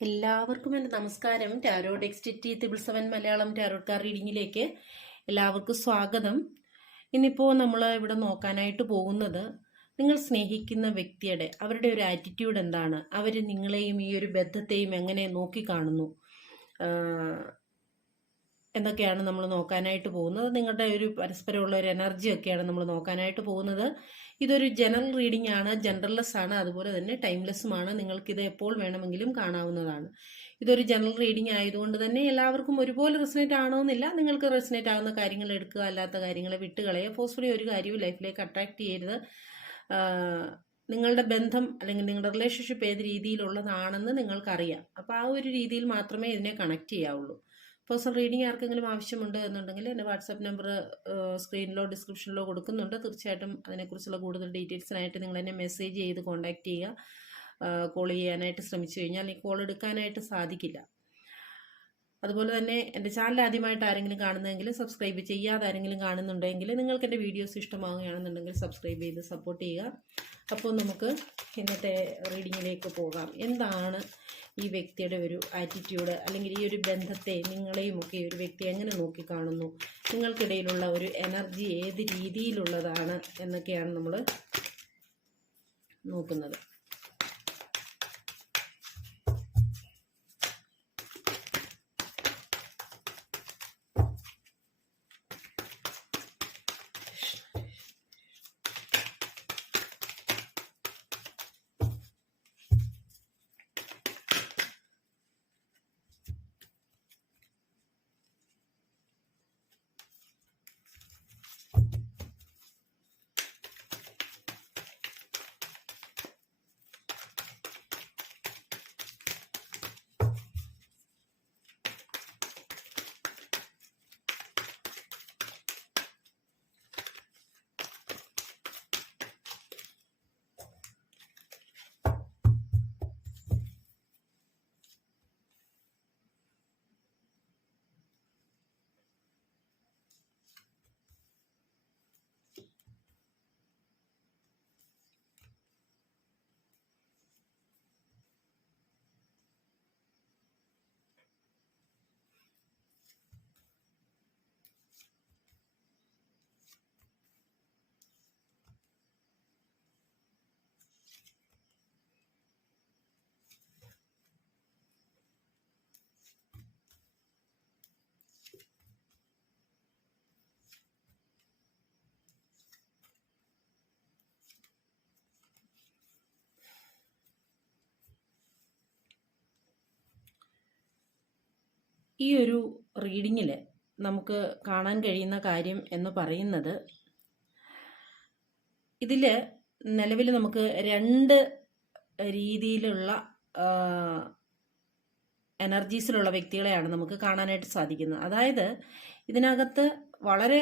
എല്ലാവർക്കും എന്റെ നമസ്കാരം. Tarot dexterity triple seven Malayalam tarot card റീഡിങ്ങിലേക്ക് എല്ലാവർക്കും സ്വാഗതം. ഇന്നിപ്പോൾ നമ്മൾ ഇവിടെ നോക്കാനായിട്ട് പോകുന്നത് നിങ്ങൾ സ്നേഹിക്കുന്ന വ്യക്തിയുടെ അവരുടെ ഒരു ആറ്റിറ്റ്യൂഡ് എന്താണ്? അവർ നിങ്ങളെയും ഈ ഒരു ബന്ധത്തെയും എങ്ങനെ നോക്കിക്കാണുന്നു? എന്നൊക്കെയാണ് നമ്മൾ നോക്കാനായിട്ട് പോകുന്നത്. നിങ്ങളുടെ ഒരു പരസ്പരമുള്ള ഒരു എനർജി ഒക്കെയാണ് നമ്മൾ നോക്കാനായിട്ട് പോകുന്നത്. ഇതൊരു ജനറൽ റീഡിംഗ് ആണ് ജനറൽലെസ് ആണ്. അതുപോലെ തന്നെ ടൈംലെസ്സുമാണ് നിങ്ങൾക്കിത് എപ്പോൾ വേണമെങ്കിലും കാണാവുന്നതാണ്. ഇതൊരു ജനറൽ റീഡിംഗ് ആയതുകൊണ്ട് തന്നെ എല്ലാവർക്കും ഒരുപോലെ റെസിനേറ്റ് ആണോന്നില്ല നിങ്ങൾക്ക് റെസിനേറ്റ് ആകുന്ന കാര്യങ്ങൾ എടുക്കുക അല്ലാത്ത കാര്യങ്ങളെ വിട്ടുകളയുക ഫോഴ്സ്ഫുള്ളി ഒരു കാര്യവും ലൈഫിലേക്ക് അട്രാക്ട് ചെയ്യരുത്. നിങ്ങളുടെ ബന്ധം അല്ലെങ്കിൽ നിങ്ങളുടെ റിലേഷൻഷിപ്പ് ഏത് രീതിയിലുള്ളതാണെന്ന് നിങ്ങൾക്കറിയാം. അപ്പോൾ ആ ഒരു രീതിയിൽ മാത്രമേ ഇതിനെ കണക്ട് ചെയ്യാവുള്ളൂ. പേഴ്സണൽ റീഡിംഗ് ആർക്കെങ്കിലും ആവശ്യമുണ്ട് എന്നുണ്ടെങ്കിൽ എന്റെ വാട്സാപ്പ് നമ്പർ സ്ക്രീനിലോ ഡിസ്ക്രിപ്ഷനിലോ കൊടുക്കുന്നുണ്ട്. തീർച്ചയായിട്ടും അതിനെക്കുറിച്ചുള്ള കൂടുതൽ ഡീറ്റെയിൽസിനായിട്ട് നിങ്ങൾ എന്നെ മെസ്സേജ് ചെയ്ത് കോൺടാക്റ്റ് ചെയ്യുക. കോൾ ചെയ്യാനായിട്ട് ശ്രമിച്ചു കഴിഞ്ഞാൽ ഈ കോൾ എടുക്കാനായിട്ട് സാധിക്കില്ല. അതുപോലെ തന്നെ എന്റെ ചാനൽ ആദ്യമായിട്ട് ആരെങ്കിലും കാണുന്നതെങ്കിൽ സബ്സ്ക്രൈബ് ചെയ്യാതെ ആരെങ്കിലും കാണുന്നുണ്ടെങ്കിൽ നിങ്ങൾക്ക് എന്റെ വീഡിയോസ് ഇഷ്ടമാവുകയാണെന്നുണ്ടെങ്കിൽ സബ്സ്ക്രൈബ് ചെയ്ത് സപ്പോർട്ട് ചെയ്യുക. അപ്പോൾ നമുക്ക് ഇന്നത്തെ റീഡിങ്ങിലേക്ക് പോകാം. എന്താണ് ഈ വ്യക്തിയുടെ ഒരു ആറ്റിറ്റ്യൂഡ് അല്ലെങ്കിൽ ഈ ഒരു ബന്ധത്തെ നിങ്ങളെയും ഒക്കെ ഒരു വ്യക്തി എങ്ങനെ നോക്കിക്കാണുന്നു? നിങ്ങൾക്കിടയിലുള്ള ഒരു എനർജി ഏത് രീതിയിലുള്ളതാണ് എന്നൊക്കെയാണ് നമ്മൾ നോക്കുന്നത്. ഈ ഒരു റീഡിങ്ങിൽ നമുക്ക് കാണാൻ കഴിയുന്ന കാര്യം എന്ന് പറയുന്നത് ഇതിൽ നിലവിൽ നമുക്ക് രണ്ട് രീതിയിലുള്ള എനർജീസിലുള്ള വ്യക്തികളെയാണ് നമുക്ക് കാണാനായിട്ട് സാധിക്കുന്നത്. അതായത് ഇതിനകത്ത് വളരെ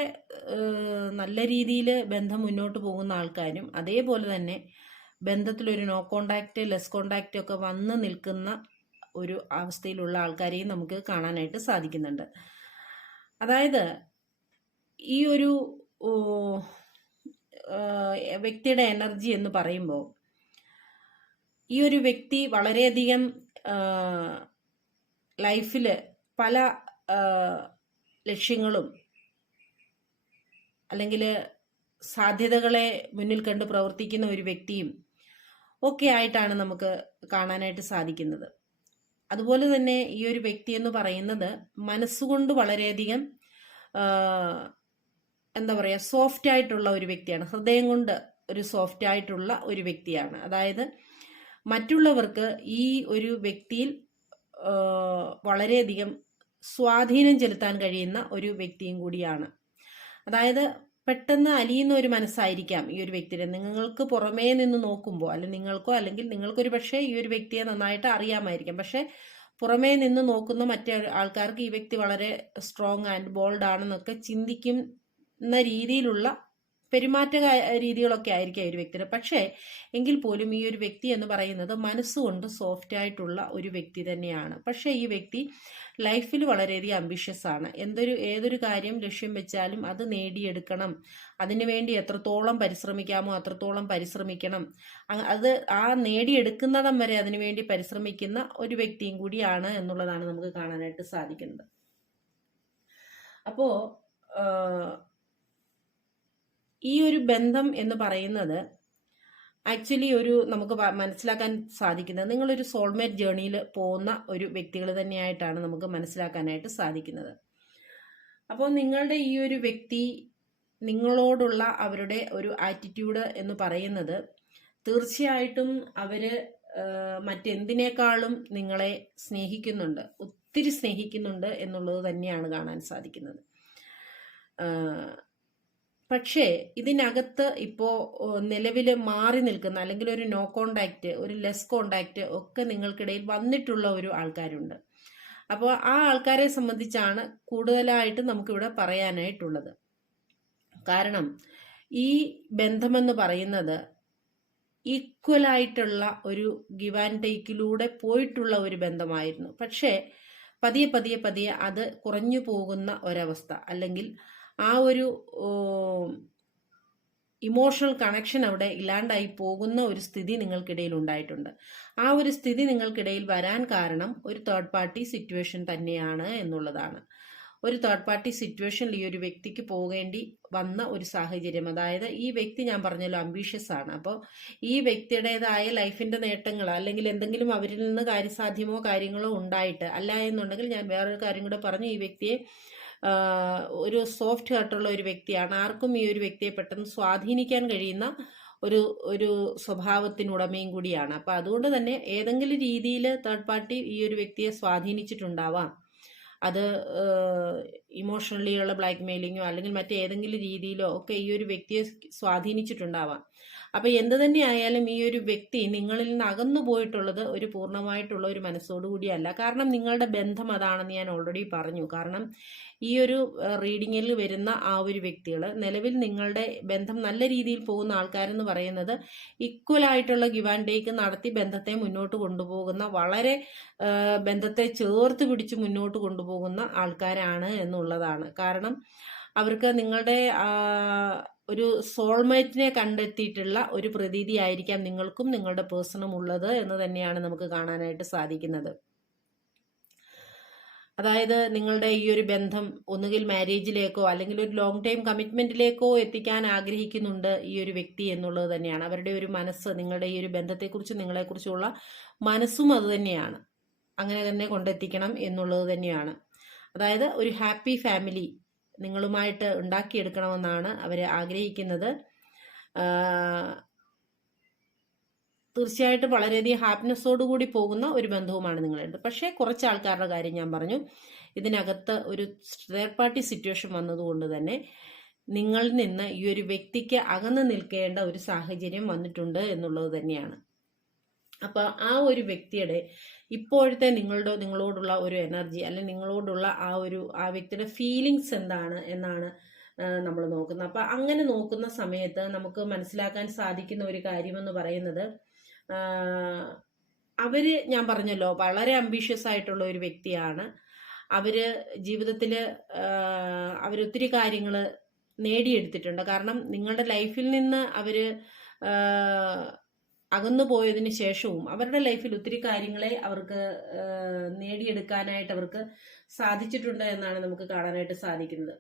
നല്ല രീതിയിൽ ബന്ധം മുന്നോട്ട് പോകുന്ന ആൾക്കാരും അതേപോലെ തന്നെ ബന്ധത്തിലൊരു നോ കോണ്ടാക്റ്റ് ലെസ് കോണ്ടാക്റ്റ് ഒക്കെ വന്ന് നിൽക്കുന്ന ഒരു അവസ്ഥയിലുള്ള ആൾക്കാരെയും നമുക്ക് കാണാനായിട്ട് സാധിക്കുന്നുണ്ട്. അതായത് ഈ ഒരു വ്യക്തിയുടെ എനർജി എന്ന് പറയുമ്പോൾ ഈ ഒരു വ്യക്തി വളരെയധികം ലൈഫിൽ പല ലക്ഷ്യങ്ങളും അല്ലെങ്കിൽ സാധ്യതകളെ മുന്നിൽ കണ്ട് പ്രവർത്തിക്കുന്ന ഒരു വ്യക്തിയും ഒക്കെ ആയിട്ടാണ് നമുക്ക് കാണാനായിട്ട് സാധിക്കുന്നത്. അതുപോലെ തന്നെ ഈ ഒരു വ്യക്തി എന്ന് പറയുന്നത് മനസ്സുകൊണ്ട് വളരെയധികം എന്താ പറയുക സോഫ്റ്റ് ആയിട്ടുള്ള ഒരു വ്യക്തിയാണ്. ഹൃദയം കൊണ്ട് ഒരു സോഫ്റ്റ് ആയിട്ടുള്ള ഒരു വ്യക്തിയാണ്. അതായത് മറ്റുള്ളവർക്ക് ഈ ഒരു വ്യക്തിയിൽ വളരെയധികം സ്വാധീനം ചെലുത്താൻ കഴിയുന്ന ഒരു വ്യക്തിയും കൂടിയാണ്. അതായത് പെട്ടെന്ന് അലിയുന്ന ഒരു മനസ്സായിരിക്കാം ഈ ഒരു വ്യക്തിയുടെ. നിങ്ങൾക്ക് പുറമേ നിന്ന് നോക്കുമ്പോൾ അല്ലെങ്കിൽ നിങ്ങൾക്കോ അല്ലെങ്കിൽ നിങ്ങൾക്കൊരു പക്ഷേ ഈ ഒരു വ്യക്തിയെ നന്നായിട്ട് അറിയാമായിരിക്കാം. പക്ഷേ പുറമേ നിന്ന് നോക്കുന്ന മറ്റേ ആൾക്കാർക്ക് ഈ വ്യക്തി വളരെ സ്ട്രോങ് ആൻഡ് ബോൾഡ് ആണെന്നൊക്കെ ചിന്തിക്കുന്ന രീതിയിലുള്ള പെരുമാറ്റ രീതികളൊക്കെ ആയിരിക്കും ഒരു വ്യക്തിയുടെ. പക്ഷേ എങ്കിൽ പോലും ഈ ഒരു വ്യക്തി എന്ന് പറയുന്നത് മനസ്സുകൊണ്ട് സോഫ്റ്റ് ആയിട്ടുള്ള ഒരു വ്യക്തി തന്നെയാണ്. പക്ഷേ ഈ വ്യക്തി ലൈഫിൽ വളരെയധികം അംബിഷ്യസ് ആണ്. എന്തൊരു ഏതൊരു കാര്യം ലക്ഷ്യം വെച്ചാലും അത് നേടിയെടുക്കണം. അതിനുവേണ്ടി എത്രത്തോളം പരിശ്രമിക്കാമോ അത്രത്തോളം പരിശ്രമിക്കണം. അത് ആ നേടിയെടുക്കുന്നിടം വരെ അതിനുവേണ്ടി പരിശ്രമിക്കുന്ന ഒരു വ്യക്തിയും കൂടിയാണ് എന്നുള്ളതാണ് നമുക്ക് കാണാനായിട്ട് സാധിക്കുന്നത്. അപ്പോൾ ഈ ഒരു ബന്ധം എന്ന് പറയുന്നത് ആക്ച്വലി ഒരു നമുക്ക് മനസ്സിലാക്കാൻ സാധിക്കുന്നത് നിങ്ങളൊരു സോൾമേറ്റ് ജേണിയിൽ പോകുന്ന ഒരു വ്യക്തികൾ തന്നെയായിട്ടാണ് നമുക്ക് മനസ്സിലാക്കാനായിട്ട് സാധിക്കുന്നത്. അപ്പോൾ നിങ്ങളുടെ ഈ ഒരു വ്യക്തി നിങ്ങളോടുള്ള അവരുടെ ഒരു ആറ്റിറ്റ്യൂഡ് എന്ന് പറയുന്നത് തീർച്ചയായിട്ടും അവർ മറ്റെന്തിനേക്കാളും നിങ്ങളെ സ്നേഹിക്കുന്നുണ്ട് ഒത്തിരി സ്നേഹിക്കുന്നുണ്ട് എന്നുള്ളത് തന്നെയാണ് കാണാൻ സാധിക്കുന്നത്. പക്ഷേ ഇതിനകത്ത് ഇപ്പോൾ നിലവിൽ മാറി നിൽക്കുന്ന അല്ലെങ്കിൽ ഒരു നോ കോണ്ടാക്റ്റ് ഒരു ലെസ് കോണ്ടാക്റ്റ് ഒക്കെ നിങ്ങൾക്കിടയിൽ വന്നിട്ടുള്ള ഒരു ആൾക്കാരുണ്ട്. അപ്പോൾ ആ ആൾക്കാരെ സംബന്ധിച്ചാണ് കൂടുതലായിട്ട് നമുക്കിവിടെ പറയാനായിട്ടുള്ളത്. കാരണം ഈ ബന്ധമെന്ന് പറയുന്നത് ഈക്വലായിട്ടുള്ള ഒരു ഗിവ് ആൻഡ് ടേക്കിലൂടെ പോയിട്ടുള്ള ഒരു ബന്ധമായിരുന്നു. പക്ഷേ പതിയെ പതിയെ പതിയെ അത് കുറഞ്ഞു പോകുന്ന ഒരവസ്ഥ. അല്ലെങ്കിൽ ആ ഒരു ഇമോഷണൽ കണക്ഷൻ അവിടെ ഇല്ലാണ്ടായി പോകുന്ന ഒരു സ്ഥിതി നിങ്ങൾക്കിടയിൽ ഉണ്ടായിട്ടുണ്ട്. ആ ഒരു സ്ഥിതി നിങ്ങൾക്കിടയിൽ വരാൻ കാരണം ഒരു തേർഡ് പാർട്ടി സിറ്റുവേഷൻ തന്നെയാണ് എന്നുള്ളതാണ്. ഒരു തേർഡ് പാർട്ടി സിറ്റുവേഷനിൽ ഈ ഒരു വ്യക്തിക്ക് പോകേണ്ടി വന്ന ഒരു സാഹചര്യം. അതായത് ഈ വ്യക്തി ഞാൻ പറഞ്ഞല്ലോ അംബീഷ്യസ് ആണ്. അപ്പോൾ ഈ വ്യക്തിയുടേതായ ലൈഫിന്റെ നേട്ടങ്ങൾ അല്ലെങ്കിൽ എന്തെങ്കിലും അവരിൽ നിന്ന് കാര്യസാധ്യമോ കാര്യങ്ങളോ ഉണ്ടായിട്ട് അല്ല എന്നുണ്ടെങ്കിൽ ഞാൻ വേറൊരു കാര്യം കൂടെ പറഞ്ഞു. ഈ വ്യക്തിയെ ഒരു സോഫ്റ്റ് ഹാർട്ടുള്ള ഒരു വ്യക്തിയാണ്. ആർക്കും ഈ ഒരു വ്യക്തിയെ പെട്ടെന്ന് സ്വാധീനിക്കാൻ കഴിയുന്ന ഒരു ഒരു സ്വഭാവത്തിനുടമയും കൂടിയാണ്. അപ്പം അതുകൊണ്ട് തന്നെ ഏതെങ്കിലും രീതിയിൽ തേർഡ് പാർട്ടി ഈ ഒരു വ്യക്തിയെ സ്വാധീനിച്ചിട്ടുണ്ടാവാം. അത് ഇമോഷണലി ഉള്ള ബ്ലാക്ക് മെയിലിങ്ങോ അല്ലെങ്കിൽ മറ്റേതെങ്കിലും രീതിയിലോ ഒക്കെ ഈ ഒരു വ്യക്തിയെ സ്വാധീനിച്ചിട്ടുണ്ടാവാം. അപ്പം എന്ത് തന്നെ ആയാലും ഈ ഒരു വ്യക്തി നിങ്ങളിൽ നിന്ന് അകന്നു പോയിട്ടുള്ളത് ഒരു പൂർണമായിട്ടുള്ള ഒരു മനസ്സോടുകൂടിയല്ല. കാരണം നിങ്ങളുടെ ബന്ധം അതാണെന്ന് ഞാൻ ഓൾറെഡി പറഞ്ഞു. കാരണം ഈ ഒരു റീഡിങ്ങിൽ വരുന്ന ആ ഒരു വ്യക്തികൾ നിലവിൽ നിങ്ങളുടെ ബന്ധം നല്ല രീതിയിൽ പോകുന്ന ആൾക്കാരെന്ന് പറയുന്നത് ഈക്വൽ ആയിട്ടുള്ള ഗിവ് ആൻഡ് ടേക്ക് നടത്തി ബന്ധത്തെ മുന്നോട്ട് കൊണ്ടുപോകുന്ന വളരെ ബന്ധത്തെ ചേർത്ത് പിടിച്ച് മുന്നോട്ട് കൊണ്ടുപോകുന്ന ആൾക്കാരാണ് എന്നുള്ളതാണ്. കാരണം അവർക്ക് നിങ്ങളുടെ ഒരു സോൾമേറ്റിനെ കണ്ടെത്തിയിട്ടുള്ള ഒരു പ്രതീതി ആയിരിക്കാം നിങ്ങൾക്കും നിങ്ങളുടെ പേഴ്സണും ഉള്ളത് എന്ന് തന്നെയാണ് നമുക്ക് കാണാനായിട്ട് സാധിക്കുന്നത്. അതായത് നിങ്ങളുടെ ഈ ഒരു ബന്ധം ഒന്നുകിൽ മാരേജിലേക്കോ അല്ലെങ്കിൽ ഒരു ലോങ് ടൈം കമ്മിറ്റ്മെന്റിലേക്കോ എത്തിക്കാൻ ആഗ്രഹിക്കുന്നുണ്ട് ഈ ഒരു വ്യക്തി എന്നുള്ളത് തന്നെയാണ്. അവരുടെ ഒരു മനസ്സ് നിങ്ങളുടെ ഈ ഒരു ബന്ധത്തെക്കുറിച്ച് നിങ്ങളെക്കുറിച്ചുള്ള മനസ്സും അത് തന്നെയാണ്. അങ്ങനെ തന്നെ കൊണ്ടെത്തിക്കണം എന്നുള്ളത് തന്നെയാണ്. അതായത് ഒരു ഹാപ്പി ഫാമിലി നിങ്ങളുമായിട്ട് ഉണ്ടാക്കിയെടുക്കണമെന്നാണ് അവർ ആഗ്രഹിക്കുന്നത്. തീർച്ചയായിട്ടും വളരെയധികം ഹാപ്പിനെസ്സോടു കൂടി പോകുന്ന ഒരു ബന്ധവുമാണ് നിങ്ങളുടേത്. പക്ഷേ കുറച്ച് ആൾക്കാരുടെ കാര്യം ഞാൻ പറഞ്ഞു. ഇതിനകത്ത് ഒരു തേർഡ് പാർട്ടി സിറ്റുവേഷൻ വന്നതുകൊണ്ട് തന്നെ നിങ്ങളിൽ നിന്ന് ഈ ഒരു വ്യക്തിക്ക് അകന്നു നിൽക്കേണ്ട ഒരു സാഹചര്യം വന്നിട്ടുണ്ട് എന്നുള്ളത് തന്നെയാണ്. അപ്പോൾ ആ ഒരു വ്യക്തിയുടെ ഇപ്പോഴത്തെ നിങ്ങളുടെ നിങ്ങളോടുള്ള ഒരു എനർജി അല്ലെങ്കിൽ നിങ്ങളോടുള്ള ആ ഒരു ആ വ്യക്തിയുടെ ഫീലിങ്സ് എന്താണ് എന്നാണ് നമ്മൾ നോക്കുന്നത്. അപ്പൊ അങ്ങനെ നോക്കുന്ന സമയത്ത് നമുക്ക് മനസ്സിലാക്കാൻ സാധിക്കുന്ന ഒരു കാര്യമെന്ന് പറയുന്നത് അവർ ഞാൻ പറഞ്ഞല്ലോ വളരെ അംബീഷ്യസ് ആയിട്ടുള്ള ഒരു വ്യക്തിയാണ്. അവർ ജീവിതത്തിൽ അവരൊത്തിരി കാര്യങ്ങൾ നേടിയെടുത്തിട്ടുണ്ട്. കാരണം നിങ്ങളുടെ ലൈഫിൽ നിന്ന് അവർ അകന്നു പോയതിന് ശേഷവും അവരുടെ ലൈഫിൽ ഒത്തിരി കാര്യങ്ങളെ അവർക്ക് നേടിയെടുക്കാനായിട്ട് അവർക്ക് സാധിച്ചിട്ടുണ്ട് എന്നാണ് നമുക്ക് കാണാനായിട്ട് സാധിക്കുന്നത്.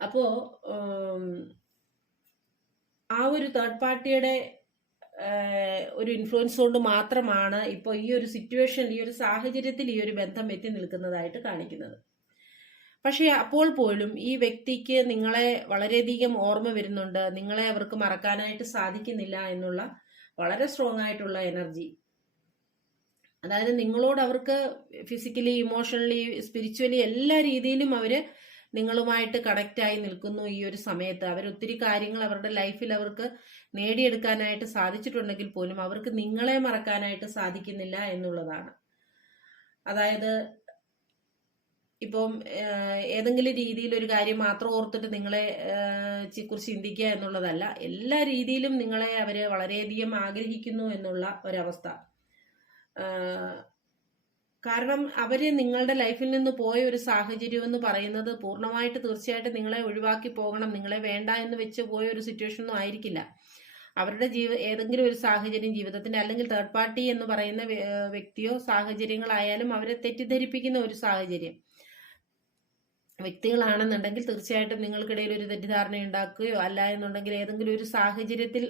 അപ്പോ ആ ഒരു തേർഡ് പാർട്ടിയുടെ ഒരു ഇൻഫ്ലുവൻസ് കൊണ്ട് മാത്രമാണ് ഇപ്പോൾ ഈ ഒരു സിറ്റുവേഷൻ ഈ ഒരു സാഹചര്യത്തിൽ ഈ ഒരു ബന്ധം എത്തി നിൽക്കുന്നതായിട്ട് കാണിക്കുന്നത്. പക്ഷേ അപ്പോൾ പോലും ഈ വ്യക്തിക്ക് നിങ്ങളെ വളരെയധികം ഓർമ്മ വരുന്നുണ്ട്. നിങ്ങളെ അവർക്ക് മറക്കാനായിട്ട് സാധിക്കുന്നില്ല എന്നുള്ള വളരെ സ്ട്രോങ് ആയിട്ടുള്ള എനർജി അതായത് നിങ്ങളോട് അവർക്ക് ഫിസിക്കലി ഇമോഷണലി സ്പിരിച്വലി എല്ലാ രീതിയിലും അവർ നിങ്ങളുമായിട്ട് കണക്റ്റ് ആയി നിൽക്കുന്നു ഈ ഒരു സമയത്ത്. അവർ ഒത്തിരി കാര്യങ്ങൾ അവരുടെ ലൈഫിൽ അവർക്ക് നേടിയെടുക്കാനായിട്ട് സാധിച്ചിട്ടുണ്ടെങ്കിൽ പോലും അവർക്ക് നിങ്ങളെ മറക്കാനായിട്ട് സാധിക്കുന്നില്ല എന്നുള്ളതാണ്. അതായത് ഇപ്പം ഏതെങ്കിലും രീതിയിൽ ഒരു കാര്യം മാത്രം ഓർത്തിട്ട് നിങ്ങളെ കുറിച്ച് ചിന്തിക്കുക എന്നുള്ളതല്ല. എല്ലാ രീതിയിലും നിങ്ങളെ അവർ വളരെയധികം ആഗ്രഹിക്കുന്നു എന്നുള്ള ഒരവസ്ഥ. കാരണം അവർ നിങ്ങളുടെ ലൈഫിൽ നിന്ന് പോയ ഒരു സാഹചര്യം എന്ന് പറയുന്നത് പൂർണമായിട്ട് തീർച്ചയായിട്ടും നിങ്ങളെ ഒഴിവാക്കി പോകണം നിങ്ങളെ വേണ്ട എന്ന് വെച്ച് പോയ ഒരു സിറ്റുവേഷൻ ഒന്നും ആയിരിക്കില്ല. അവരുടെ ജീവ ഏതെങ്കിലും ഒരു സാഹചര്യം ജീവിതത്തിന്റെ അല്ലെങ്കിൽ തേർഡ് പാർട്ടി എന്ന് പറയുന്ന വ്യക്തിയോ സാഹചര്യങ്ങളായാലും അവരെ തെറ്റിദ്ധരിപ്പിക്കുന്ന ഒരു സാഹചര്യം. വ്യക്തികളാണെന്നുണ്ടെങ്കിൽ തീർച്ചയായിട്ടും നിങ്ങൾക്കിടയിൽ ഒരു തെറ്റിദ്ധാരണ ഉണ്ടാക്കുകയോ അല്ല എന്നുണ്ടെങ്കിൽ ഏതെങ്കിലും ഒരു സാഹചര്യത്തിൽ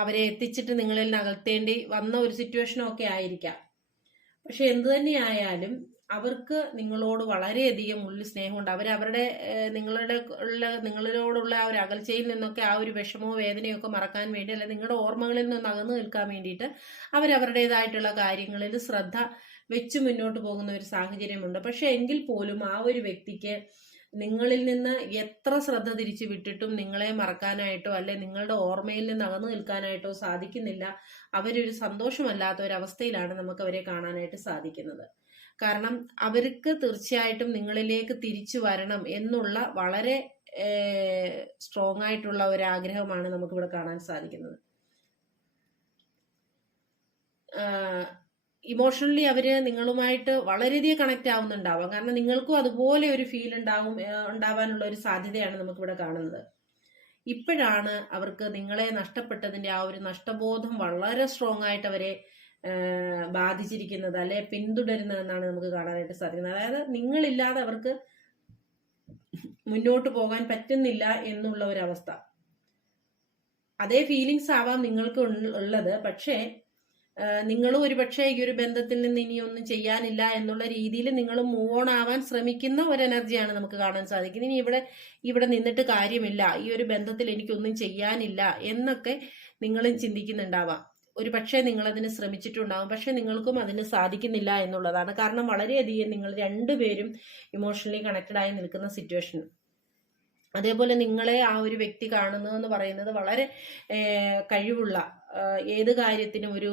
അവരെ എത്തിച്ചിട്ട് നിങ്ങളിൽ നിന്ന് അകത്തേണ്ടി വന്ന ഒരു സിറ്റുവേഷനൊക്കെ ആയിരിക്കാം. പക്ഷെ എന്തു തന്നെയായാലും അവർക്ക് നിങ്ങളോട് വളരെയധികം ഉള്ളിൽ സ്നേഹമുണ്ട്. അവർ അവരുടെ നിങ്ങളുടെ ഉള്ള നിങ്ങളോടുള്ള ആ ഒരു അകൽച്ചയിൽ നിന്നൊക്കെ ആ ഒരു വിഷമോ വേദനയോ ഒക്കെ മറക്കാൻ വേണ്ടി അല്ലെ നിങ്ങളുടെ ഓർമ്മകളിൽ നിന്ന് അകന്നു നിൽക്കാൻ വേണ്ടിയിട്ട് അവരവരുടേതായിട്ടുള്ള കാര്യങ്ങളിൽ ശ്രദ്ധ വെച്ച് മുന്നോട്ട് പോകുന്ന ഒരു സാഹചര്യമുണ്ട്. പക്ഷെ എങ്കിൽ പോലും ആ ഒരു വ്യക്തിക്ക് നിങ്ങളിൽ നിന്ന് എത്ര ശ്രദ്ധ തിരിച്ചു വിട്ടിട്ടും നിങ്ങളെ മറക്കാനായിട്ടോ അല്ലെ നിങ്ങളുടെ ഓർമ്മയിൽ നിന്ന് അകന്നു നിൽക്കാനായിട്ടോ സാധിക്കുന്നില്ല. അവരൊരു സന്തോഷമല്ലാത്ത ഒരു അവസ്ഥയിലാണ് നമുക്ക് അവരെ കാണാനായിട്ട് സാധിക്കുന്നത്. കാരണം അവർക്ക് തീർച്ചയായിട്ടും നിങ്ങളിലേക്ക് തിരിച്ചു വരണം എന്നുള്ള വളരെ സ്ട്രോങ് ആയിട്ടുള്ള ഒരു ആഗ്രഹമാണ് നമുക്കിവിടെ കാണാൻ സാധിക്കുന്നത്. ഇമോഷണലി അവർ നിങ്ങളുമായിട്ട് വളരെയധികം കണക്ട് ആവുന്നുണ്ടാവാം. കാരണം നിങ്ങൾക്കും അതുപോലെ ഒരു ഫീൽ ഉണ്ടാവും ഉണ്ടാവാനുള്ള ഒരു സാധ്യതയാണ് നമുക്കിവിടെ കാണുന്നത്. ഇപ്പോഴാണ് അവർക്ക് നിങ്ങളെ നഷ്ടപ്പെട്ടതിന്റെ ആ ഒരു നഷ്ടബോധം വളരെ സ്ട്രോങ് ആയിട്ട് അവരെ ബാധിച്ചിരിക്കുന്നത് അല്ലെ പിന്തുടരുന്നതെന്നാണ് നമുക്ക് കാണാനായിട്ട് സാധിക്കുന്നത്. അതായത് നിങ്ങളില്ലാതെ അവർക്ക് മുന്നോട്ട് പോകാൻ പറ്റുന്നില്ല എന്നുള്ള ഒരു അവസ്ഥ. അതേ ഫീലിങ്സ് ആവാം നിങ്ങൾക്ക് ഉള്ളത്. പക്ഷേ നിങ്ങളും ഒരു പക്ഷേ ഈ ഒരു ബന്ധത്തിൽ നിന്ന് ഇനി ഒന്നും ചെയ്യാനില്ല എന്നുള്ള രീതിയിൽ നിങ്ങൾ മൂവ് ഓൺ ആവാൻ ശ്രമിക്കുന്ന ഒരു എനർജിയാണ് നമുക്ക് കാണാൻ സാധിക്കുന്നത്. ഇനി ഇവിടെ ഇവിടെ നിന്നിട്ട് കാര്യമില്ല. ഈ ഒരു ബന്ധത്തിൽ എനിക്കൊന്നും ചെയ്യാനില്ല എന്നൊക്കെ നിങ്ങളും ചിന്തിക്കുന്നുണ്ടാവാം. ഒരു പക്ഷേ നിങ്ങളതിന് ശ്രമിച്ചിട്ടുണ്ടാവും. പക്ഷെ നിങ്ങൾക്കും അതിന് സാധിക്കുന്നില്ല എന്നുള്ളതാണ്. കാരണം വളരെയധികം നിങ്ങൾ രണ്ടുപേരും ഇമോഷണലി കണക്റ്റഡ് ആയി നിൽക്കുന്ന സിറ്റുവേഷൻ അതേപോലെ നിങ്ങളെ ആ ഒരു വ്യക്തി കാണുന്നതെന്ന് പറയുന്നത് വളരെ കഴിവുള്ള ഏത് കാര്യത്തിനും ഒരു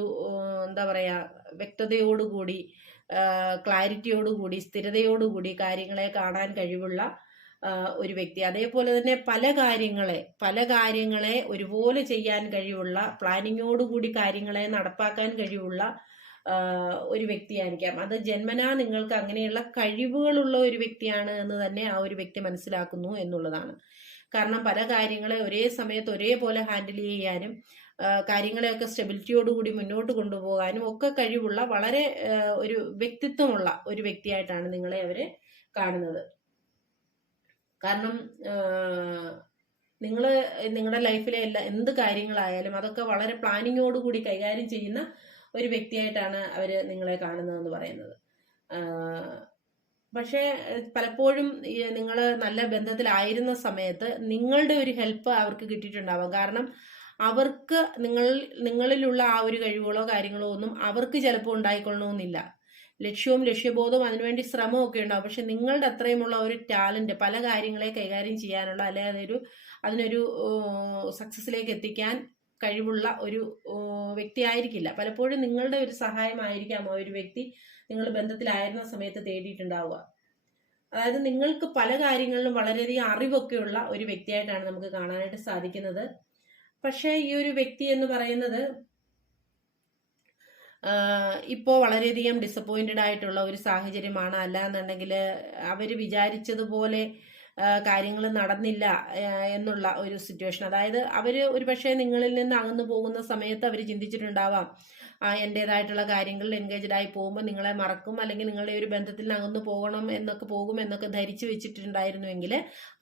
എന്താ പറയുക വ്യക്തതയോടുകൂടി ക്ലാരിറ്റിയോടുകൂടി സ്ഥിരതയോടുകൂടി കാര്യങ്ങളെ കാണാൻ കഴിവുള്ള ഒരു വ്യക്തി. അതേപോലെ തന്നെ പല കാര്യങ്ങളെ പല കാര്യങ്ങളെ ഒരുപോലെ ചെയ്യാൻ കഴിവുള്ള പ്ലാനിങ്ങോടുകൂടി കാര്യങ്ങളെ നടപ്പാക്കാൻ കഴിവുള്ള ഒരു വ്യക്തിയായിരിക്കാം. അത് ജന്മനാ നിങ്ങൾക്ക് അങ്ങനെയുള്ള കഴിവുകളുള്ള ഒരു വ്യക്തിയാണ് എന്ന് തന്നെ ആ ഒരു വ്യക്തി മനസ്സിലാക്കുന്നു എന്നുള്ളതാണ്. കാരണം പല കാര്യങ്ങളെ ഒരേ സമയത്ത് ഒരേപോലെ ഹാൻഡിൽ ചെയ്യാനും കാര്യങ്ങളെയൊക്കെ സ്റ്റെബിലിറ്റിയോടുകൂടി മുന്നോട്ട് കൊണ്ടുപോകാനും ഒക്കെ കഴിവുള്ള വളരെ ഒരു വ്യക്തിത്വമുള്ള ഒരു വ്യക്തിയായിട്ടാണ് നിങ്ങളെ അവരെ കാണുന്നത്. കാരണം നിങ്ങൾ നിങ്ങളുടെ ലൈഫിലെ എല്ലാ എന്ത് കാര്യങ്ങളായാലും അതൊക്കെ വളരെ പ്ലാനിങ്ങോടുകൂടി കൈകാര്യം ചെയ്യുന്ന ഒരു വ്യക്തിയായിട്ടാണ് അവർ നിങ്ങളെ കാണുന്നതെന്ന് പറയുന്നത്. പക്ഷേ പലപ്പോഴും നിങ്ങൾ നല്ല ബന്ധത്തിലായിരുന്ന സമയത്ത് നിങ്ങളുടെ ഒരു ഹെൽപ്പ് അവർക്ക് കിട്ടിയിട്ടുണ്ടാവാം. കാരണം അവർക്ക് നിങ്ങൾ നിങ്ങളിലുള്ള ആ ഒരു കഴിവുകളോ കാര്യങ്ങളോ ഒന്നും അവർക്ക് ചിലപ്പോൾ ഉണ്ടായിക്കൊള്ളണമെന്നില്ല ലക്ഷ്യവും ലക്ഷ്യബോധവും അതിനുവേണ്ടി ശ്രമവും ഒക്കെ ഉണ്ടാവും. പക്ഷെ നിങ്ങളുടെ അത്രയുമുള്ള ഒരു ടാലന്റ് പല കാര്യങ്ങളെ കൈകാര്യം ചെയ്യാനുള്ള അല്ലെ അതൊരു അതിനൊരു സക്സസിലേക്ക് എത്തിക്കാൻ കഴിവുള്ള ഒരു വ്യക്തിയായിരിക്കില്ല പലപ്പോഴും നിങ്ങളുടെ ഒരു സഹായമായിരിക്കാം ആ ഒരു വ്യക്തി നിങ്ങൾ ബന്ധത്തിലായിരുന്ന സമയത്ത് തേടിയിട്ടുണ്ടാവുക. അതായത് നിങ്ങൾക്ക് പല കാര്യങ്ങളിലും വളരെയധികം അറിവൊക്കെയുള്ള ഒരു വ്യക്തിയായിട്ടാണ് നമുക്ക് കാണാനായിട്ട് സാധിക്കുന്നത്. പക്ഷേ ഈ ഒരു വ്യക്തി എന്ന് പറയുന്നത് ഇപ്പോൾ വളരെയധികം ഡിസപ്പോയിന്റഡ് ആയിട്ടുള്ള ഒരു സാഹചര്യമാണ്. അല്ല എന്നുണ്ടെങ്കിൽ അവർ വിചാരിച്ചതുപോലെ കാര്യങ്ങൾ നടന്നില്ല എന്നുള്ള ഒരു സിറ്റുവേഷൻ അതായത് അവർ ഒരു പക്ഷേ നിങ്ങളിൽ നിന്ന് അകന്നു പോകുന്ന സമയത്ത് അവർ ചിന്തിച്ചിട്ടുണ്ടാവാം എന്റെതായിട്ടുള്ള കാര്യങ്ങളിൽ എൻഗേജ്ഡ് ആയി പോകുമ്പോൾ നിങ്ങളെ മറക്കും അല്ലെങ്കിൽ നിങ്ങളുടെ ഒരു ബന്ധത്തിൽ അകന്നു പോകണം എന്നൊക്കെ പോകും എന്നൊക്കെ ധരിച്ചു വെച്ചിട്ടുണ്ടായിരുന്നുവെങ്കിൽ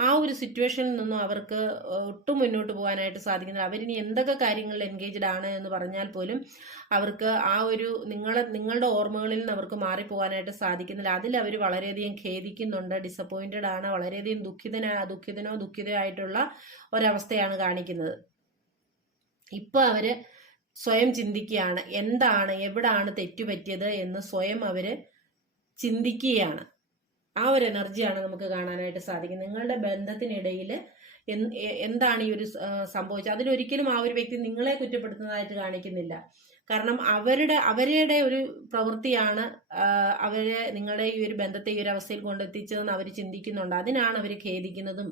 ആ ഒരു സിറ്റുവേഷനിൽ നിന്നും അവർക്ക് ഒട്ടും മുന്നോട്ട് പോകാനായിട്ട് സാധിക്കുന്നില്ല. അവരിനി എന്തൊക്കെ കാര്യങ്ങളിൽ എൻഗേജ്ഡ് ആണ് എന്ന് പറഞ്ഞാൽ പോലും അവർക്ക് ആ ഒരു നിങ്ങളെ നിങ്ങളുടെ ഓർമ്മകളിൽ നിന്ന് അവർക്ക് മാറിപ്പോകാനായിട്ട് സാധിക്കുന്നില്ല. അതിൽ അവർ വളരെയധികം ഖേദിക്കുന്നുണ്ട് ഡിസപ്പോയിന്റഡ് ആണ് വളരെയധികം ദുഃഖിതന ദുഃഖിതനോ ദുഃഖിതയോ ആയിട്ടുള്ള ഒരവസ്ഥയാണ് കാണിക്കുന്നത്. ഇപ്പോൾ അവർ സ്വയം ചിന്തിക്കുകയാണ്. എന്താണ് എവിടാണ് തെറ്റുപറ്റിയത് എന്ന് സ്വയം അവർ ചിന്തിക്കുകയാണ്. ആ ഒരു എനർജിയാണ് നമുക്ക് കാണാനായിട്ട് സാധിക്കുന്നത്. നിങ്ങളുടെ ബന്ധത്തിനിടയിൽ എന്താണ് ഈ ഒരു സംഭവിച്ചത്? അതിലൊരിക്കലും ആ ഒരു വ്യക്തി നിങ്ങളെ കുറ്റപ്പെടുത്തുന്നതായിട്ട് കാണിക്കുന്നില്ല. കാരണം അവരുടെ അവരുടെ ഒരു പ്രവൃത്തിയാണ് അവരെ നിങ്ങളുടെ ഈ ഒരു ബന്ധത്തെ ഈ ഒരു അവസ്ഥയിൽ കൊണ്ടെത്തിച്ചതെന്ന് അവർ ചിന്തിക്കുന്നുണ്ട്. അതിനാണ് അവർ ഖേദിക്കുന്നതും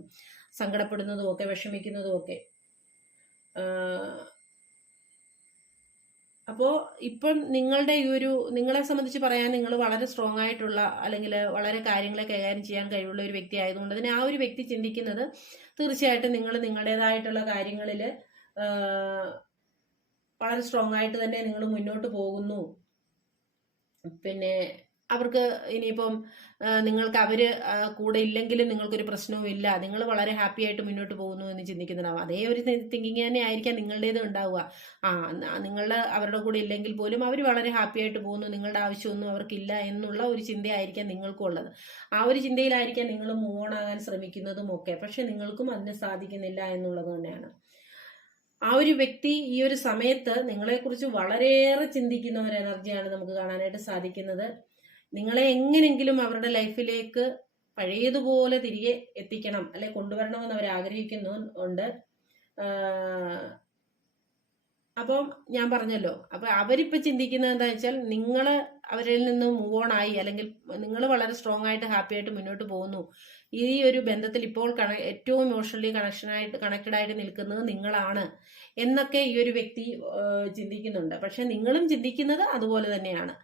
സങ്കടപ്പെടുന്നതും ഒക്കെ വിഷമിക്കുന്നതും ഒക്കെ. അപ്പോൾ ഇപ്പം നിങ്ങളുടെ ഈ ഒരു നിങ്ങളെ സംബന്ധിച്ച് പറയാൻ നിങ്ങൾ വളരെ സ്ട്രോങ് ആയിട്ടുള്ള അല്ലെങ്കിൽ വളരെ കാര്യങ്ങളെ കൈകാര്യം ചെയ്യാൻ കഴിവുള്ള ഒരു വ്യക്തി ആയതുകൊണ്ട് തന്നെ ആ ഒരു വ്യക്തി ചിന്തിക്കുന്നത് തീർച്ചയായിട്ടും നിങ്ങൾ നിങ്ങളുടേതായിട്ടുള്ള കാര്യങ്ങളിൽ വളരെ സ്ട്രോങ് ആയിട്ട് തന്നെ നിങ്ങൾ മുന്നോട്ട് പോകുന്നു. പിന്നെ അവർക്ക് ഇനിയിപ്പം നിങ്ങൾക്ക് അവർ കൂടെ ഇല്ലെങ്കിലും നിങ്ങൾക്കൊരു പ്രശ്നവും ഇല്ല. നിങ്ങൾ വളരെ ഹാപ്പി ആയിട്ട് മുന്നോട്ട് പോകുന്നു എന്ന് ചിന്തിക്കുന്നുണ്ടാവും അതേ ഒരു തിങ്കിങ് തന്നെ ആയിരിക്കാം നിങ്ങളുടേത് ഉണ്ടാവുക. ആ നിങ്ങളുടെ അവരുടെ കൂടെ ഇല്ലെങ്കിൽ പോലും അവർ വളരെ ഹാപ്പി ആയിട്ട് പോകുന്നു. നിങ്ങളുടെ ആവശ്യമൊന്നും അവർക്കില്ല എന്നുള്ള ഒരു ചിന്തയായിരിക്കാം നിങ്ങൾക്കും ഉള്ളത്. ആ ഒരു ചിന്തയിലായിരിക്കാം നിങ്ങൾ മൂവ് ഓൺ ആകാൻ ശ്രമിക്കുന്നതും ഒക്കെ. പക്ഷെ നിങ്ങൾക്കും അതിന് സാധിക്കുന്നില്ല എന്നുള്ളത് തന്നെയാണ്. ആ ഒരു വ്യക്തി ഈ ഒരു സമയത്ത് നിങ്ങളെക്കുറിച്ച് വളരെയേറെ ചിന്തിക്കുന്ന ഒരു എനർജിയാണ് നമുക്ക് കാണാനായിട്ട് സാധിക്കുന്നത്. നിങ്ങളെ എങ്ങനെങ്കിലും അവരുടെ ലൈഫിലേക്ക് പഴയതുപോലെ തിരികെ എത്തിക്കണം അല്ലെ കൊണ്ടുവരണമെന്ന് അവർ ആഗ്രഹിക്കുന്നു ഉണ്ട് അപ്പം ഞാൻ പറഞ്ഞല്ലോ. അപ്പൊ അവരിപ്പോ ചിന്തിക്കുന്നത് എന്താ വെച്ചാൽ നിങ്ങൾ അവരിൽ നിന്ന് മൂവ് ഓൺ ആയി അല്ലെങ്കിൽ നിങ്ങൾ വളരെ സ്ട്രോങ് ആയിട്ട് ഹാപ്പി ആയിട്ട് മുന്നോട്ട് പോകുന്നു. ഈ ഒരു ബന്ധത്തിൽ ഇപ്പോൾ കണ ഏറ്റവും ഇമോഷണലി കണക്ഷനായിട്ട് കണക്റ്റഡ് ആയിട്ട് നിൽക്കുന്നത് നിങ്ങളാണ് എന്നൊക്കെ ഈ ഒരു വ്യക്തി ചിന്തിക്കുന്നുണ്ട്. പക്ഷെ നിങ്ങളും ചിന്തിക്കുന്നത് അതുപോലെ തന്നെയാണ്.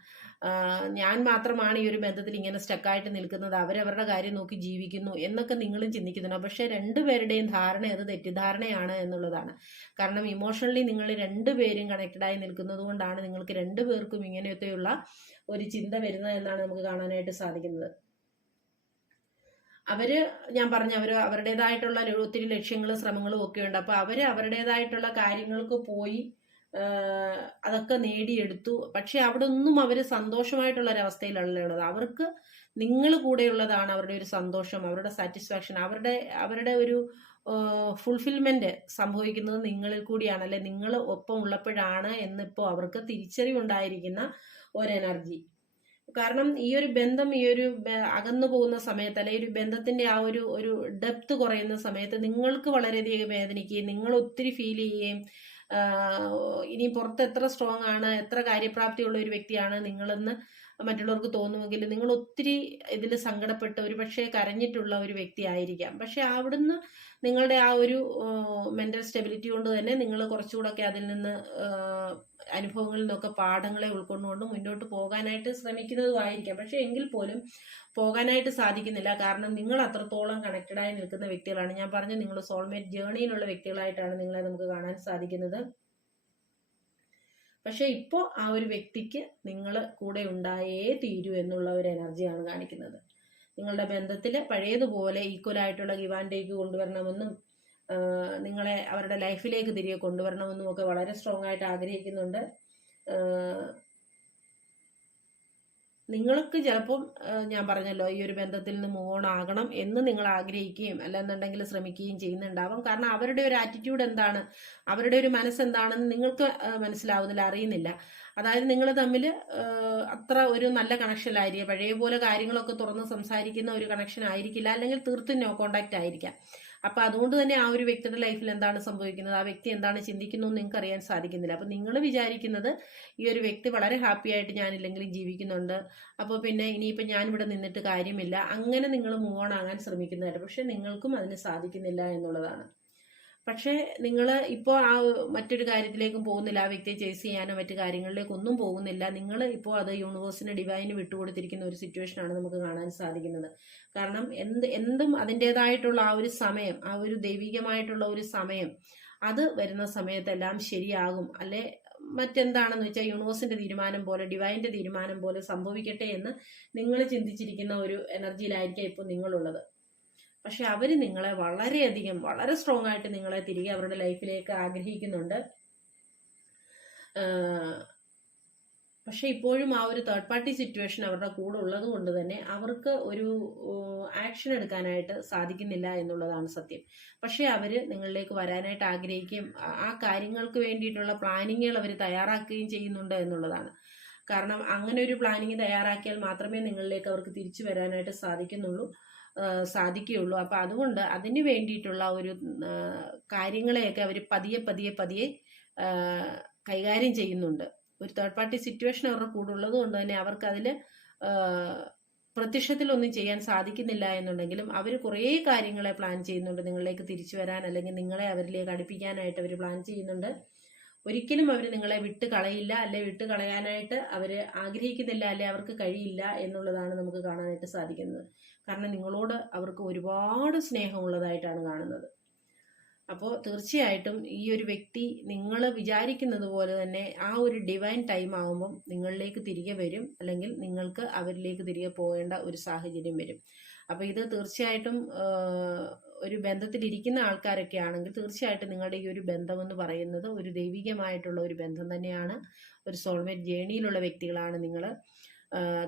ഞാൻ മാത്രമാണ് ഈ ഒരു ബന്ധത്തിൽ ഇങ്ങനെ സ്റ്റക്കായിട്ട് നിൽക്കുന്നത്. അവരവരുടെ കാര്യം നോക്കി ജീവിക്കുന്നു എന്നൊക്കെ നിങ്ങളും ചിന്തിക്കുന്നുണ്ട്. പക്ഷേ രണ്ടുപേരുടെയും ധാരണ അത് തെറ്റിദ്ധാരണയാണ് എന്നുള്ളതാണ്. കാരണം ഇമോഷണലി നിങ്ങൾ രണ്ടുപേരും കണക്റ്റഡായി നിൽക്കുന്നത് കൊണ്ടാണ് നിങ്ങൾക്ക് രണ്ടുപേർക്കും ഇങ്ങനത്തെയുള്ള ഒരു ചിന്ത വരുന്നത് എന്നാണ് നമുക്ക് കാണാനായിട്ട് സാധിക്കുന്നത്. അവർ ഞാൻ പറഞ്ഞ അവർ അവരുടേതായിട്ടുള്ള ഒത്തിരി ലക്ഷ്യങ്ങളും ശ്രമങ്ങളും ഒക്കെ ഉണ്ട്. അപ്പൊ അവർ അവരുടേതായിട്ടുള്ള കാര്യങ്ങൾക്ക് പോയി അതൊക്കെ നേടിയെടുത്തു. പക്ഷെ അവിടെ ഒന്നും അവർ സന്തോഷമായിട്ടുള്ള ഒരു അവസ്ഥയിലല്ല ഉള്ളത്. അവർക്ക് നിങ്ങൾ കൂടെയുള്ളതാണ് അവരുടെ ഒരു സന്തോഷം അവരുടെ സാറ്റിസ്ഫാക്ഷൻ അവരുടെ അവരുടെ ഒരു ഫുൾഫിൽമെന്റ് സംഭവിക്കുന്നത് നിങ്ങളിൽ കൂടിയാണ് അല്ലെ നിങ്ങൾ ഒപ്പം ഉള്ളപ്പോഴാണ് എന്നിപ്പോൾ അവർക്ക് തിരിച്ചറിവുണ്ടായിരിക്കുന്ന ഒരു എനർജി കാരണം ഈ ഒരു ബന്ധം ഈ ഒരു അകന്നു പോകുന്ന സമയത്ത് ഈ ഒരു ബന്ധത്തിന്റെ ആ ഒരു ഒരു ഡെപ്ത് കുറയുന്ന സമയത്ത് നിങ്ങൾക്ക് വളരെയധികം വേദനിക്കുകയും നിങ്ങൾ ഒത്തിരി ഫീൽ ചെയ്യുകയും ഇനി പുറത്ത് എത്ര സ്ട്രോങ് ആണ് എത്ര കാര്യപ്രാപ്തിയുള്ള ഒരു വ്യക്തിയാണ് നിങ്ങളെന്ന് മറ്റുള്ളവർക്ക് തോന്നുമെങ്കിൽ നിങ്ങൾ ഒത്തിരി ഇതിൽ സങ്കടപ്പെട്ട ഒരു പക്ഷേ കരഞ്ഞിട്ടുള്ള ഒരു വ്യക്തി ആയിരിക്കാം. പക്ഷെ അവിടുന്ന് നിങ്ങളുടെ ആ ഒരു മെന്റൽ സ്റ്റെബിലിറ്റി കൊണ്ട് തന്നെ നിങ്ങൾ കുറച്ചുകൂടൊക്കെ അതിൽ നിന്ന് അനുഭവങ്ങളിൽ നിന്നൊക്കെ പാഠങ്ങളെ ഉൾക്കൊണ്ടുകൊണ്ട് മുന്നോട്ട് പോകാനായിട്ട് ശ്രമിക്കുന്നതുമായിരിക്കാം പക്ഷെ എങ്കിൽ പോലും പോകാനായിട്ട് സാധിക്കുന്നില്ല. കാരണം നിങ്ങൾ അത്രത്തോളം കണക്റ്റഡായി നിൽക്കുന്ന വ്യക്തികളാണ്. ഞാൻ പറഞ്ഞു നിങ്ങൾ സോൾമേറ്റ് ജേണിയിലുള്ള വ്യക്തികളായിട്ടാണ് നിങ്ങളെ നമുക്ക് കാണാൻ സാധിക്കുന്നത്. പക്ഷെ ഇപ്പോൾ ആ ഒരു വ്യക്തിക്ക് നിങ്ങൾ കൂടെ ഉണ്ടായേ തീരൂ എന്നുള്ള ഒരു എനർജിയാണ് കാണിക്കുന്നത്. നിങ്ങളുടെ ബന്ധത്തിൽ പഴയതുപോലെ ഈക്വൽ ആയിട്ടുള്ള ഗിവ് കൊണ്ടുവരണമെന്നും നിങ്ങളെ അവരുടെ ലൈഫിലേക്ക് തിരികെ കൊണ്ടുവരണമെന്നും ഒക്കെ വളരെ സ്ട്രോങ് ആയിട്ട് ആഗ്രഹിക്കുന്നുണ്ട്. നിങ്ങൾക്ക് ചിലപ്പം ഞാൻ പറഞ്ഞല്ലോ ഈ ഒരു ബന്ധത്തിൽ നിന്ന് മൂവ് ആകണം എന്ന് നിങ്ങൾ ആഗ്രഹിക്കുകയും അല്ലെന്നുണ്ടെങ്കിൽ ശ്രമിക്കുകയും ചെയ്യുന്നുണ്ടാവും. കാരണം അവരുടെ ഒരു ആറ്റിറ്റ്യൂഡ് എന്താണ്? അവരുടെ ഒരു മനസ്സെന്താണെന്ന് നിങ്ങൾക്ക് മനസ്സിലാവുന്നില്ല അറിയുന്നില്ല. അതായത് നിങ്ങൾ തമ്മിൽ അത്ര ഒരു നല്ല കണക്ഷൻ ആയിരിക്കും. പഴയ പോലെ കാര്യങ്ങളൊക്കെ തുറന്ന് സംസാരിക്കുന്ന ഒരു കണക്ഷൻ ആയിരിക്കില്ല. അല്ലെങ്കിൽ തീർത്തും നോ കോണ്ടാക്ട് ആയിരിക്കാം. അപ്പൊ അതുകൊണ്ട് തന്നെ ആ ഒരു വ്യക്തിയുടെ ലൈഫിൽ എന്താണ് സംഭവിക്കുന്നത്? ആ വ്യക്തി എന്താണ് ചിന്തിക്കുന്നു എന്ന് നിങ്ങൾക്ക് അറിയാൻ സാധിക്കുന്നില്ല. അപ്പൊ നിങ്ങൾ വിചാരിക്കുന്നത് ഈ ഒരു വ്യക്തി വളരെ ഹാപ്പി ആയിട്ട് ഞാനില്ലെങ്കിലും ജീവിക്കുന്നുണ്ട്. അപ്പോൾ പിന്നെ ഇനിയിപ്പോൾ ഇവിടെ നിന്നിട്ട് കാര്യമില്ല. അങ്ങനെ നിങ്ങൾ മൂവ് ഓൺ ആകാൻ ശ്രമിക്കുന്നതായിട്ട്. പക്ഷെ നിങ്ങൾക്കും അതിന് സാധിക്കുന്നില്ല എന്നുള്ളതാണ്. പക്ഷേ നിങ്ങൾ ഇപ്പോൾ ആ മറ്റൊരു കാര്യത്തിലേക്കും പോകുന്നില്ല ആ വ്യക്തിയെ ചേസ് ചെയ്യാനോ മറ്റു കാര്യങ്ങളിലേക്കൊന്നും പോകുന്നില്ല. നിങ്ങൾ ഇപ്പോൾ അത് യൂണിവേഴ്സിന് ഡിവൈന് വിട്ടുകൊടുത്തിരിക്കുന്ന ഒരു സിറ്റുവേഷനാണ് നമുക്ക് കാണാൻ സാധിക്കുന്നത്. കാരണം എന്ത് എന്തും അതിന്റെതായിട്ടുള്ള ആ ഒരു സമയം ആ ഒരു ദൈവികമായിട്ടുള്ള ഒരു സമയം അത് വരുന്ന സമയത്തെല്ലാം ശരിയാകും. അല്ലെ മറ്റെന്താണെന്ന് വെച്ചാൽ യൂണിവേഴ്സിന്റെ തീരുമാനം പോലെ ഡിവൈന്റെ തീരുമാനം പോലെ സംഭവിക്കട്ടെ എന്ന് നിങ്ങൾ ചിന്തിച്ചിരിക്കുന്ന ഒരു എനർജിയിലായിരിക്കാം ഇപ്പോൾ നിങ്ങളുള്ളത്. പക്ഷെ അവർ നിങ്ങളെ വളരെയധികം വളരെ സ്ട്രോങ് ആയിട്ട് നിങ്ങളെ തിരികെ അവരുടെ ലൈഫിലേക്ക് ആഗ്രഹിക്കുന്നുണ്ട്. പക്ഷെ ഇപ്പോഴും ആ ഒരു തേർഡ് പാർട്ടി സിറ്റുവേഷൻ അവരുടെ കൂടെ ഉള്ളത് കൊണ്ട് തന്നെ അവർക്ക് ഒരു ആക്ഷൻ എടുക്കാനായിട്ട് സാധിക്കുന്നില്ല എന്നുള്ളതാണ് സത്യം. പക്ഷേ അവർ നിങ്ങളിലേക്ക് വരാനായിട്ട് ആഗ്രഹിക്കുകയും ആ- കാര്യങ്ങൾക്ക് വേണ്ടിയിട്ടുള്ള പ്ലാനിങ്ങുകൾ അവർ തയ്യാറാക്കുകയും ചെയ്യുന്നുണ്ട് എന്നുള്ളതാണ്. കാരണം അങ്ങനെ ഒരു പ്ലാനിങ് തയ്യാറാക്കിയാൽ മാത്രമേ നിങ്ങളിലേക്ക് അവർക്ക് തിരിച്ചു വരാനായിട്ട് സാധിക്കുന്നുള്ളൂ. സാധിക്കുകയുള്ളൂ. അപ്പം അതുകൊണ്ട് അതിന് വേണ്ടിയിട്ടുള്ള ഒരു കാര്യങ്ങളെയൊക്കെ അവർ പതിയെ പതിയെ പതിയെ കൈകാര്യം ചെയ്യുന്നുണ്ട്. ഒരു തേർഡ് പാർട്ടി സിറ്റുവേഷൻ അവരുടെ കൂടെ ഉള്ളത് കൊണ്ട് തന്നെ അവർക്ക് അതിൽ പ്രത്യക്ഷത്തിലൊന്നും ചെയ്യാൻ സാധിക്കുന്നില്ല എന്നുണ്ടെങ്കിലും അവർ കുറേ കാര്യങ്ങളെ പ്ലാൻ ചെയ്യുന്നുണ്ട്. നിങ്ങളിലേക്ക് തിരിച്ചു വരാൻ അല്ലെങ്കിൽ നിങ്ങളെ അവരിലേക്ക് അടുപ്പിക്കാനായിട്ട് അവർ പ്ലാൻ ചെയ്യുന്നുണ്ട്. ഒരിക്കലും അവർ നിങ്ങളെ വിട്ട് കളയില്ല അല്ലെ വിട്ട് കളയാനായിട്ട് അവർ ആഗ്രഹിക്കുന്നില്ല അല്ലെ അവർക്ക് കഴിയില്ല എന്നുള്ളതാണ് നമുക്ക് കാണാനായിട്ട് സാധിക്കുന്നത്. കാരണം നിങ്ങളോട് അവർക്ക് ഒരുപാട് സ്നേഹമുള്ളതായിട്ടാണ് കാണുന്നത്. അപ്പോൾ തീർച്ചയായിട്ടും ഈ ഒരു വ്യക്തി നിങ്ങൾ വിചാരിക്കുന്നത് പോലെ തന്നെ ആ ഒരു ഡിവൈൻ ടൈം ആകുമ്പം നിങ്ങളിലേക്ക് തിരികെ വരും അല്ലെങ്കിൽ നിങ്ങൾക്ക് അവരിലേക്ക് തിരികെ പോകേണ്ട ഒരു സാഹചര്യം വരും. അപ്പോൾ ഇത് തീർച്ചയായിട്ടും ഒരു ബന്ധത്തിലിരിക്കുന്ന ആൾക്കാരൊക്കെ ആണെങ്കിൽ തീർച്ചയായിട്ടും നിങ്ങളുടെ ഈ ഒരു ബന്ധം എന്ന് പറയുന്നത് ഒരു ദൈവികമായിട്ടുള്ള ഒരു ബന്ധം തന്നെയാണ്. ഒരു സോൾമേറ്റ് ജേണിയിലുള്ള വ്യക്തികളാണ് നിങ്ങൾ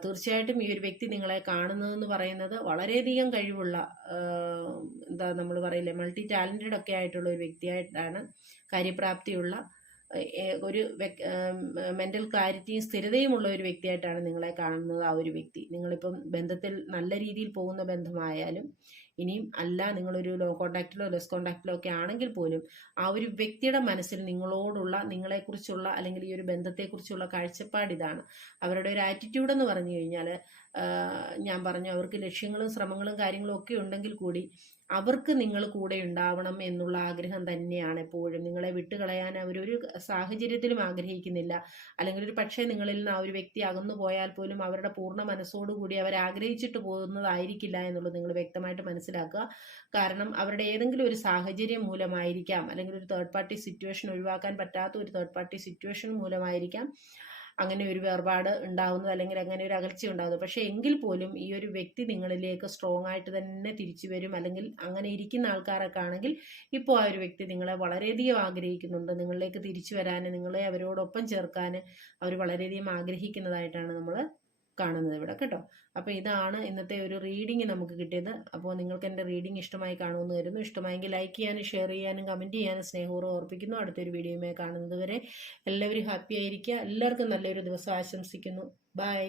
തീർച്ചയായിട്ടും ഈ ഒരു വ്യക്തി നിങ്ങളെ കാണുന്നതെന്ന് പറയുന്നത് വളരെയധികം കഴിവുള്ള എന്താ നമ്മൾ പറയില്ലേ മൾട്ടി ടാലന്റഡ് ഒക്കെ ആയിട്ടുള്ള ഒരു വ്യക്തിയായിട്ടാണ് കാര്യപ്രാപ്തിയുള്ള ഒരു മെന്റൽ ക്ലാരിറ്റിയും സ്ഥിരതയുമുള്ള ഒരു വ്യക്തിയായിട്ടാണ് നിങ്ങളെ കാണുന്നത് ആ ഒരു വ്യക്തി. നിങ്ങളിപ്പം ബന്ധത്തിൽ നല്ല രീതിയിൽ പോകുന്ന ബന്ധമായാലും ഇനിയും അല്ല നിങ്ങളൊരു ലോ കോണ്ടാക്റ്റിലോ ലെസ് കോണ്ടാക്റ്റിലോ ഒക്കെ ആണെങ്കിൽ പോലും ആ ഒരു വ്യക്തിയുടെ മനസ്സിൽ നിങ്ങളോടുള്ള നിങ്ങളെക്കുറിച്ചുള്ള അല്ലെങ്കിൽ ഈ ഒരു ബന്ധത്തെക്കുറിച്ചുള്ള കാഴ്ചപ്പാട് ഇതാണ്. അവരുടെ ഒരു ആറ്റിറ്റ്യൂഡ് എന്ന് പറഞ്ഞു കഴിഞ്ഞാൽ ഞാൻ പറഞ്ഞു അവർക്ക് ലക്ഷ്യങ്ങളും ശ്രമങ്ങളും കാര്യങ്ങളും ഒക്കെ ഉണ്ടെങ്കിൽ കൂടി അവർക്ക് നിങ്ങൾ കൂടെ ഉണ്ടാവണം എന്നുള്ള ആഗ്രഹം തന്നെയാണ് എപ്പോഴും. നിങ്ങളെ വിട്ടുകളയാൻ അവരൊരു സാഹചര്യത്തിലും ആഗ്രഹിക്കുന്നില്ല. അല്ലെങ്കിൽ ഒരു പക്ഷേ നിങ്ങളിൽ നിന്ന് ആ ഒരു വ്യക്തി അകന്നു പോയാൽ പോലും അവരുടെ പൂർണ മനസ്സോടുകൂടി അവർ ആഗ്രഹിച്ചിട്ട് പോകുന്നതായിരിക്കില്ല എന്നുള്ളത് നിങ്ങൾ വ്യക്തമായിട്ട് മനസ്സിലാക്കുക. കാരണം അവരുടെ ഏതെങ്കിലും ഒരു സാഹചര്യം മൂലമായിരിക്കാം. അല്ലെങ്കിൽ ഒരു തേർഡ് പാർട്ടി സിറ്റുവേഷൻ ഒഴിവാക്കാൻ പറ്റാത്ത ഒരു തേർഡ് പാർട്ടി സിറ്റുവേഷൻ മൂലമായിരിക്കാം. അങ്ങനെ ഒരു വേർപാട് ഉണ്ടാവുന്നത് അല്ലെങ്കിൽ അങ്ങനെ ഒരു അകൽച്ച ഉണ്ടാകുന്നത് പക്ഷേ എങ്കിൽ പോലും ഈ ഒരു വ്യക്തി നിങ്ങളിലേക്ക് സ്ട്രോങ് ആയിട്ട് തന്നെ തിരിച്ചു വരും അല്ലെങ്കിൽ അങ്ങനെ ഇരിക്കുന്ന ആൾക്കാരൊക്കെ ആണെങ്കിൽ ഇപ്പോൾ ആ ഒരു വ്യക്തി നിങ്ങളെ വളരെയധികം ആഗ്രഹിക്കുന്നുണ്ട്. നിങ്ങളിലേക്ക് തിരിച്ചു വരാൻ നിങ്ങളെ അവരോടൊപ്പം ചേർക്കാൻ അവർ വളരെയധികം ആഗ്രഹിക്കുന്നതായിട്ടാണ് നമ്മൾ കാണുന്നത് ഇവിടെ കേട്ടോ. അപ്പോൾ ഇതാണ് ഇന്നത്തെ ഒരു റീഡിങ് നമുക്ക് കിട്ടിയത്. അപ്പോൾ നിങ്ങൾക്ക് എന്റെ റീഡിങ് ഇഷ്ടമായി കാണുമെന്ന് കരുതുന്നു. ഇഷ്ടമായെങ്കിൽ ലൈക്ക് ചെയ്യാനും ഷെയർ ചെയ്യാനും കമന്റ് ചെയ്യാനും സ്നേഹപൂർവം ഓർപ്പിക്കുന്നു. അടുത്തൊരു വീഡിയോയുമായി കാണുന്നത് വരെ എല്ലാവരും ഹാപ്പി ആയിരിക്കുക. എല്ലാവർക്കും നല്ലൊരു ദിവസം ആശംസിക്കുന്നു. ബൈ